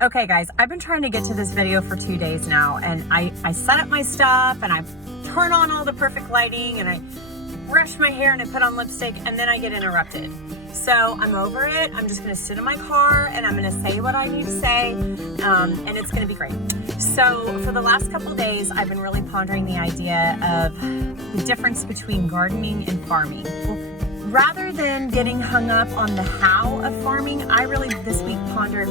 Okay guys, I've been trying to get to this video for 2 days now, and I set up my stuff and I turn on all the perfect lighting and I brush my hair and I put on lipstick, and then I get interrupted. So I'm over it. I'm just gonna sit in my car and I'm gonna say what I need to say, and it's gonna be great. So for the last couple days, I've been really pondering the idea of the difference between gardening and farming. Rather than getting hung up on the how of farming, I really this week pondered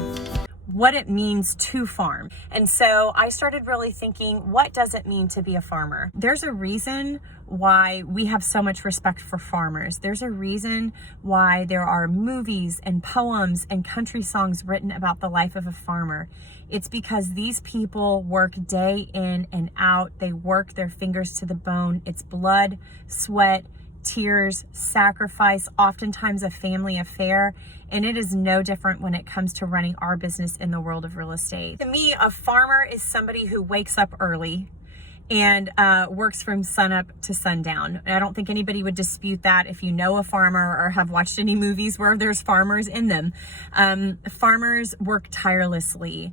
what it means to farm. And so I started really thinking, what does it mean to be a farmer? There's a reason why we have so much respect for farmers. There's a reason why there are movies and poems and country songs written about the life of a farmer. It's because these people work day in and out. They work their fingers to the bone. It's blood, sweat, tears, sacrifice, oftentimes a family affair. And it is no different when it comes to running our business in the world of real estate. To me, a farmer is somebody who wakes up early and works from sunup to sundown. I don't think anybody would dispute that if you know a farmer or have watched any movies where there's farmers in them. Farmers work tirelessly.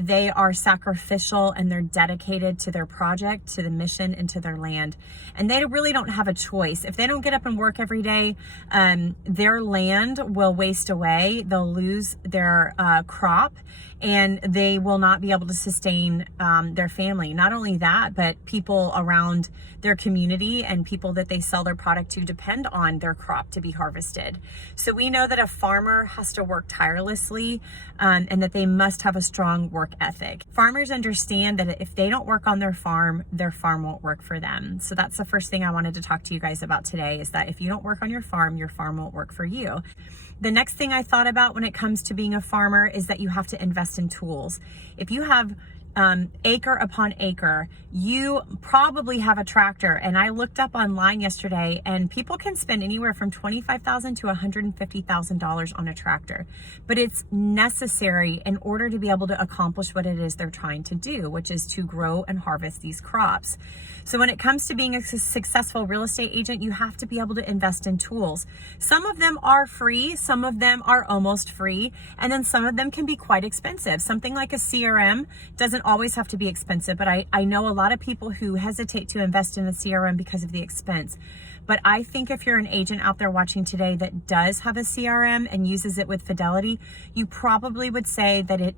They are sacrificial and they're dedicated to their project, to the mission, and to their land. And they really don't have a choice. If they don't get up and work every day, their land will waste away. They'll lose their crop, and they will not be able to sustain their family. Not only that, but people around their community and people that they sell their product to depend on their crop to be harvested. So we know that a farmer has to work tirelessly, and that they must have a strong work ethic. Farmers understand that if they don't work on their farm won't work for them. So that's the first thing I wanted to talk to you guys about today, is that if you don't work on your farm won't work for you. The next thing I thought about when it comes to being a farmer is that you have to invest in tools. If you have acre upon acre, you probably have a tractor. And I looked up online yesterday, and people can spend anywhere from $25,000 to $150,000 on a tractor. But it's necessary in order to be able to accomplish what it is they're trying to do, which is to grow and harvest these crops. So when it comes to being a successful real estate agent, you have to be able to invest in tools. Some of them are free, some of them are almost free, and then some of them can be quite expensive. Something like a CRM doesn't always have to be expensive, but I know a lot of people who hesitate to invest in a CRM because of the expense. But I think if you're an agent out there watching today that does have a CRM and uses it with fidelity, you probably would say that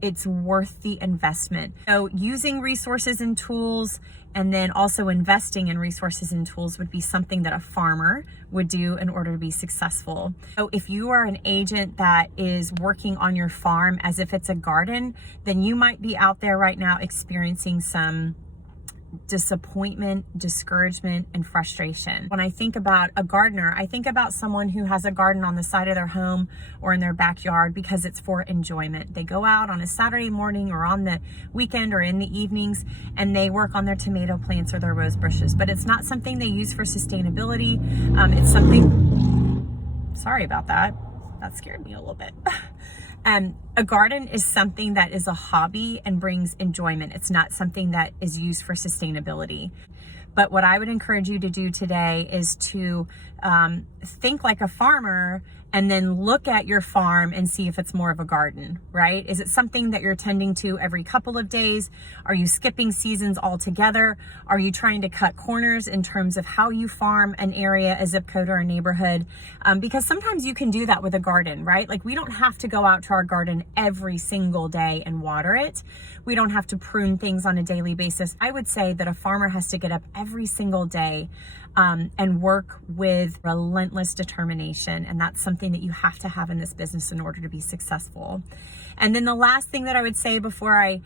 it's worth the investment. So using resources and tools, and then also investing in resources and tools, would be something that a farmer would do in order to be successful. So if you are an agent that is working on your farm as if it's a garden, then you might be out there right now experiencing some disappointment, discouragement, and frustration. When I think about a gardener, I think about someone who has a garden on the side of their home or in their backyard because it's for enjoyment. They go out on a Saturday morning or on the weekend or in the evenings, and they work on their tomato plants or their rose bushes, but it's not something they use for sustainability. It's something, sorry about that. That scared me a little bit. A garden is something that is a hobby and brings enjoyment. It's not something that is used for sustainability. But what I would encourage you to do today is to think like a farmer, and then look at your farm and see if it's more of a garden, right? Is it something that you're tending to every couple of days? Are you skipping seasons altogether? Are you trying to cut corners in terms of how you farm an area, a zip code, or a neighborhood? Because sometimes you can do that with a garden, right? Like, we don't have to go out to our garden every single day and water it. We don't have to prune things on a daily basis. I would say that a farmer has to get up every single day and work with relentless determination. And that's something that you have to have in this business in order to be successful. And then the last thing that I would say before I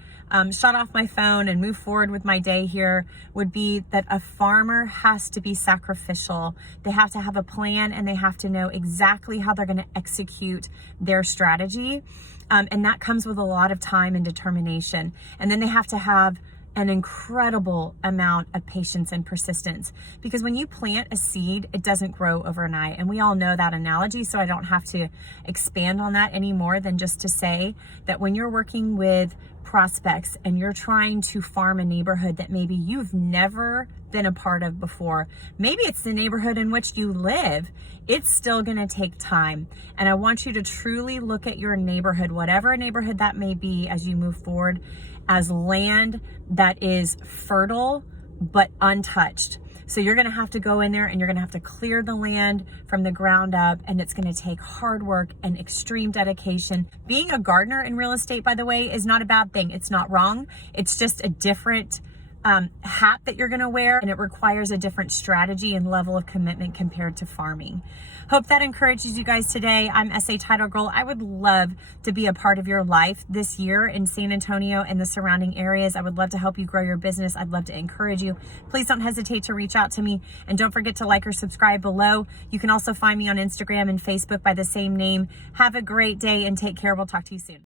shut off my phone and move forward with my day here would be that a farmer has to be sacrificial. They have to have a plan, and they have to know exactly how they're going to execute their strategy. And that comes with a lot of time and determination. And then they have to have an incredible amount of patience and persistence, because when you plant a seed, it doesn't grow overnight. And we all know that analogy, so I don't have to expand on that any more than just to say that when you're working with prospects and you're trying to farm a neighborhood that maybe you've never been a part of before, maybe it's the neighborhood in which you live, it's still going to take time. And I want you to truly look at your neighborhood, whatever neighborhood that may be, as you move forward, as land that is fertile but untouched. So you're going to have to go in there and you're going to have to clear the land from the ground up, and it's going to take hard work and extreme dedication. Being a gardener in real estate, by the way, is not a bad thing. It's not wrong. It's just a different hat that you're going to wear, and it requires a different strategy and level of commitment compared to farming. Hope that encourages you guys today. I'm SA Title Girl. I would love to be a part of your life this year in San Antonio and the surrounding areas. I would love to help you grow your business. I'd love to encourage you. Please don't hesitate to reach out to me, and don't forget to like or subscribe below. You can also find me on Instagram and Facebook by the same name. Have a great day and take care. We'll talk to you soon.